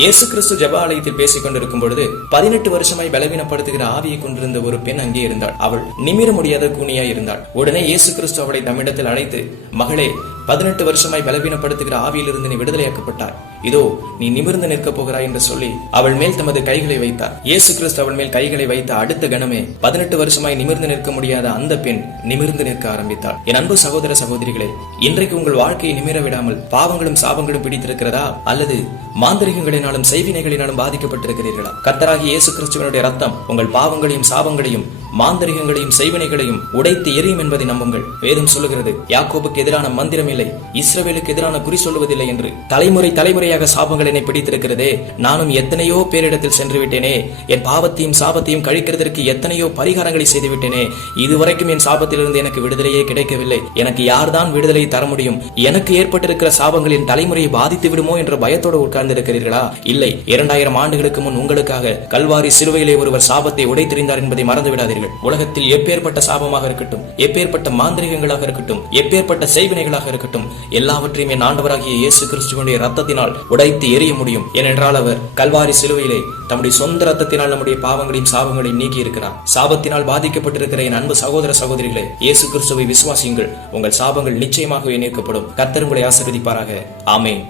இயேசு கிறிஸ்து ஜெப ஆலயத்தில் பேசிக் கொண்டிருக்கும் பொழுது 18 வருஷமாய் பலவீனப்படுத்துகிற ஆவியை கொண்டிருந்த ஒரு பெண் அங்கே இருந்தாள். அவள் நிமிர முடியாத கூனியாய் இருந்தாள். உடனே இயேசு கிறிஸ்து அவளை தம்மிடத்தில் அழைத்து, மகளே, 18 வருஷமாய் பலவீனப்படுத்துகிற ஆவியிலிருந்து நீ விடுதலையாக்கப்பட்டார். இதோ நீ நிமிர்ந்து நிற்கப் போகிறாய் என்று சொல்லி அவள் மேல் தமது கைகளை வைத்தார். இயேசு கிறிஸ்து அவள் மேல் கைகளை வைத்த அடுத்த கணமே 18 வருஷமாய் நிமிர்ந்து நிற்க முடியாத அந்த பெண் நிமிர்ந்து நிற்க ஆரம்பித்தாள். என் அன்பு சகோதர சகோதரிகளே, இன்றைக்கு உங்கள் வாழ்க்கையை நிமிர விடாமல் பாவங்களும் சாபங்களும் பிடித்திருக்கிறதா? அல்லது மாந்திரிகங்களினாலும் செய்வினைகளினாலும் பாதிக்கப்பட்டிருக்கிறீர்களா? கர்த்தராகிய இயேசு கிறிஸ்துவினுடைய ரத்தம் உங்கள் பாவங்களையும் சாபங்களையும் மாந்தரிகங்களையும் செய்வினைகளையும் உடைத்து எரியும் என்பதை நம்புங்கள். வேதம் சொல்லுகிறது, யாக்கோபுக்கு எதிரான மந்திரம் இல்லை, இஸ்ரவேலுக்கு எதிரான குறி சொல்லுவதில்லை என்று. தலைமுறை தலைமுறையாக சாபங்கள் என்னை பிடித்திருக்கிறதே. நானும் எத்தனையோ பேரிடத்தில் சென்று விட்டேனே. என் பாவத்தையும் சாபத்தையும் கழிக்கிறதற்கு எத்தனையோ பரிகாரங்களை செய்து விட்டேனே. இதுவரைக்கும் என் சாபத்திலிருந்து எனக்கு விடுதலையே கிடைக்கவில்லை. எனக்கு யார்தான் விடுதலையை தர முடியும்? எனக்கு ஏற்பட்டிருக்கிற சாபங்களின் தலைமுறையை பாதித்து விடுமோ என்ற பயத்தோடு உட்கார்ந்திருக்கிறீர்களா? இல்லை. 2000 ஆண்டுகளுக்கு முன் உங்களுக்காக கல்வாரி சிலுவையிலே ஒருவர் சாபத்தை உடைத்தெறிந்தார் என்பதை மறந்து விடாதீர்கள். உலகத்தில் எப்பேற்பட்ட சாபமாக இருக்கட்டும், எப்பேற்பட்ட மாந்திரிகங்களாக இருக்கட்டும், எப்பேற்பட்ட செய்வினைகளாக இருக்கட்டும், எல்லாவற்றையும் என் ஆண்டவராகிய இயேசு கிறிஸ்துவினுடைய ரத்தத்தினால் உடைத்து எரிய முடியும். ஏனென்றால் அவர் கல்வாரி சிலுவையிலே தம்முடைய சொந்த ரத்தத்தினால் நம்முடைய பாவங்களையும் சாபங்களையும் நீக்கி இருக்கிறார். சாபத்தினால் பாதிக்கப்பட்டிருக்கிற என் அன்பு சகோதர சகோதரிகளே, இயேசு கிறிஸ்துவை விசுவாசியுங்கள். உங்கள் சாபங்கள் நிச்சயமாகவே நீக்கப்படும். கர்த்தர் உங்களை ஆசீர்வதிப்பாராக. ஆமென்.